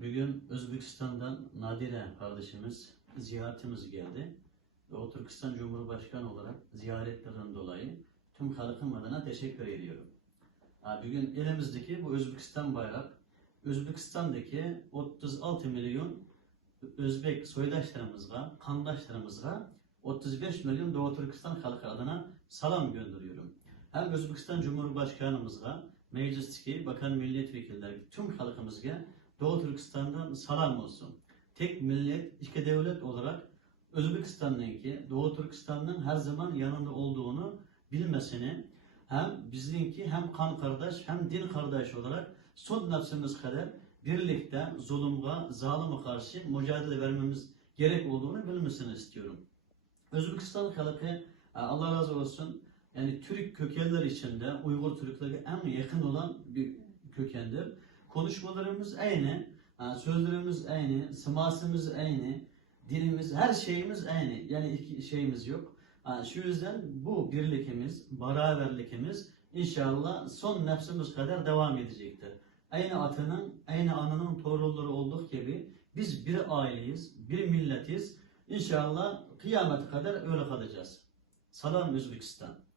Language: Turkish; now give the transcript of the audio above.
Bugün Özbekistan'dan Nadire kardeşimiz ziyaretimiz geldi. Ve o Türkistan Cumhurbaşkanı olarak ziyaretlerinden dolayı tüm halkım adına teşekkür ediyorum. Bugün elimizdeki bu Özbekistan bayrak, Özbekistan'daki 36 milyon Özbek soydaşlarımızga, kandaşlarımızga 35 milyon Doğu Türkistan halkı adına salam gönderiyorum. Hem Özbekistan Cumhurbaşkanımızga, meclisteki bakan milletvekiller, tüm halkımızga Doğu Türkistan'dan salam olsun. Tek millet, iki devlet olarak Özbekistan'daki Doğu Türkistan'ın her zaman yanında olduğunu bilmesini, hem bizimki hem kan kardeş hem din kardeş olarak son nefsimiz kadar birlikte zulümge, zalime karşı mücadele vermemiz gerek olduğunu bilmesini istiyorum. Özbekistan halkı Allah razı olsun, yani Türk kökenler içinde Uygur Türkleri en yakın olan bir kökendir. Konuşmalarımız aynı, sözlerimiz aynı, simasımız aynı, dinimiz, her şeyimiz aynı. Yani iki şeyimiz yok. Şu yüzden bu birlikimiz, beraberlikimiz inşallah son nefsimiz kadar devam edecektir. Aynı atının, aynı ananın torunları olduğu gibi biz bir aileyiz, bir milletiz. İnşallah kıyamete kadar öyle kalacağız. Salam Özbekistan.